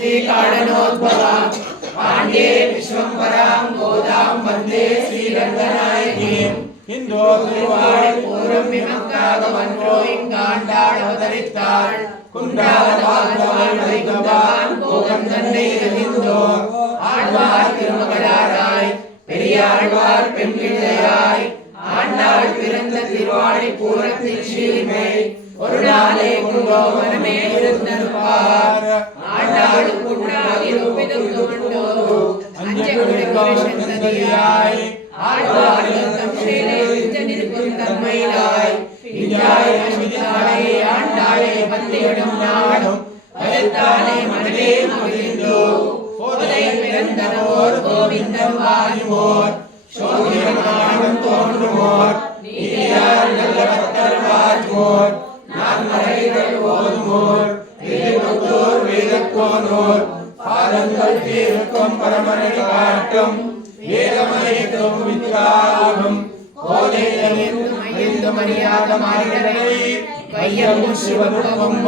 श्रीकारणोद्भवां पाण्डे विश्वम्भरां गोदां वन्दे श्रीरङ्गनायकीं हिन्दो पूर्वं विमक्कागवन्रो इङ्गाण्डाळवतरित्ताळ் குன்றாவதாழ்வான் வைகுந்தவான் போகம் தன்னை அறிந்தோ ஆழ்வார் திருமகளாராய் பெரியாழ்வார் பெண் பிள்ளையாய் ஆண்டாள் பிறந்த திருவாழி பூரத்தின் சீர்மை ஒரு நாளே கொண்டோ மனமே இருந்திருப்பார் ஆண்டாள் குன்றாகி ஒப்பிதும் கொண்டோ அஞ்ச குடியாய் ஆழ்வார் தம் சேலை நிற்கும் தன்மையிலாய் இஞ்சாய் அமிதாளே ஆண்டாளே பந்தியிடும் நாடும் பயத்தாலே மனமே மகிழ்ந்தோ போதை பிறந்தனோர் கோவிந்தம் வாயுமோர் சோதியமானம் தோன்றுமோர் நீதியார் நல்ல பக்தர் வாஜ்மோர் நான்மறைகள் ஓதுமோர் திருமுத்தோர் வேதக்கோனோர் பாதங்கள் தீர்க்கும் பரமனை காட்டும் வேதமயக்கும் வித்யாகும் கோதையிலிருந்து மரியாத மாறிடரை வையம் சிவபுரம்